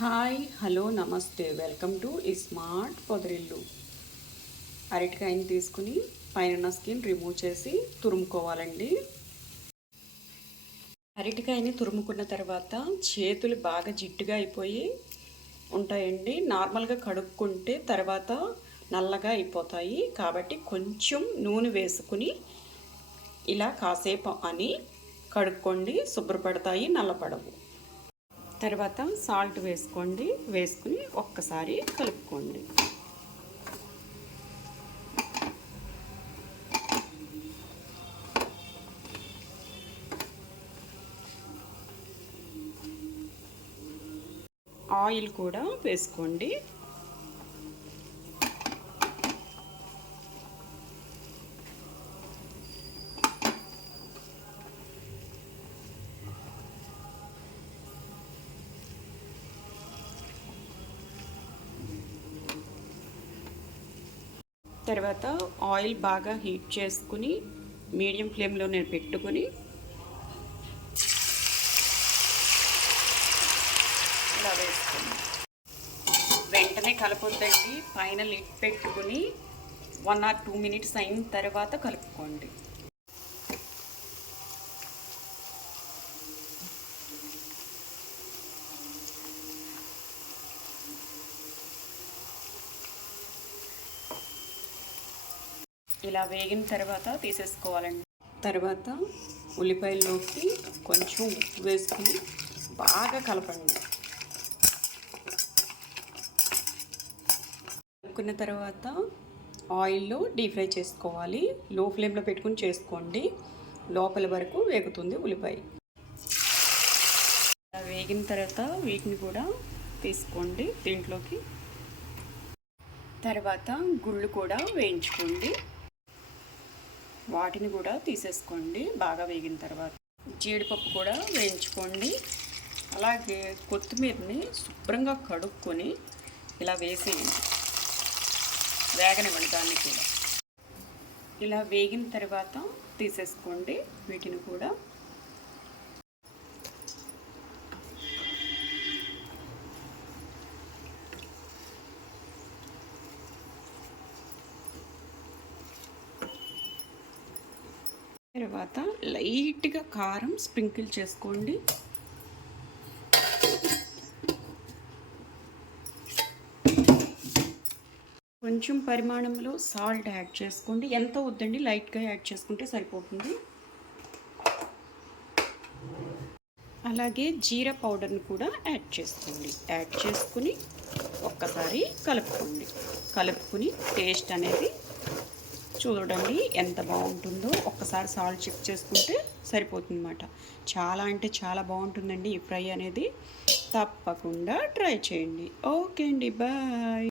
Hi hello నమస్తే. Welcome to ఈ smart పొదరిల్లు. అరటికాయని తీసుకుని పైన స్కిన్ రిమూవ్ చేసి తురుముకోవాలండి. అరటికాయని తురుముకున్న తర్వాత చేతులు బాగా జిడ్డుగా అయిపోయి ఉంటాయండి. నార్మల్గా కడుక్కుంటే తర్వాత నల్లగా అయిపోతాయి. కాబట్టి కొంచెం నూనె వేసుకుని ఇలా కాసేపు అని కడుక్కోండి. శుభ్రపడతాయి నల్లపడవు తర్వాత సాల్ట్ వేసుకోండి. వేసుకుని ఒక్కసారి కలుపుకోండి. ఆయిల్ కూడా వేసుకోండి. తర్వాత ఆయిల్ బాగా హీట్ చేసుకుని మీడియం ఫ్లేమ్లో నేను పెట్టుకుని ఇలా వేసుకుని వెంటనే కలపొద్దండి. పైన లిడ్ పెట్టుకుని వన్ ఆర్ టూ మినిట్స్ అయిన తర్వాత కలుపుకోండి. ఇలా వేగిన తర్వాత తీసేసుకోవాలండి. తర్వాత ఉల్లిపాయల్లోకి కొంచెం ఉప్పు వేసుకుని బాగా కలపండి. కలుపుకున్న తర్వాత ఆయిల్లో డీప్ ఫ్రై చేసుకోవాలి. లో ఫ్లేమ్లో పెట్టుకుని చేసుకోండి. లోపల వరకు వేగుతుంది ఉల్లిపాయ. వేగిన తర్వాత వీటిని కూడా తీసుకోండి దీంట్లోకి. తర్వాత గుళ్ళు కూడా వేయించుకోండి. వాటిని కూడా తీసేసుకోండి. బాగా వేగిన తర్వాత జీడిపప్పు కూడా వేయించుకోండి. అలాగే కొత్తిమీరని శుభ్రంగా కడుక్కొని ఇలా వేసేయండి వేగనివ్వండి దాన్ని కూడా. ఇలా వేగిన తర్వాత తీసేసుకోండి. వీటిని కూడా తర్వాత లైట్గా కారం స్ప్రింకిల్ చేసుకోండి. కొంచెం పరిమాణంలో సాల్ట్ యాడ్ చేసుకోండి. ఎంత వద్దండి లైట్గా యాడ్ చేసుకుంటే సరిపోతుంది. అలాగే జీరా పౌడర్ని కూడా యాడ్ చేసుకోండి. యాడ్ చేసుకుని ఒక్కసారి కలుపుకోండి. కలుపుకుని టేస్ట్ అనేది చూడండి ఎంత బాగుంటుందో. ఒక్కసారి సాల్ట్ చెక్ చేసుకుంటే సరిపోతుందన్నమాట. చాలా అంటే చాలా బాగుంటుందండి ఈ ఫ్రై అనేది. తప్పకుండా ట్రై చేయండి. ఓకే అండి బాయ్.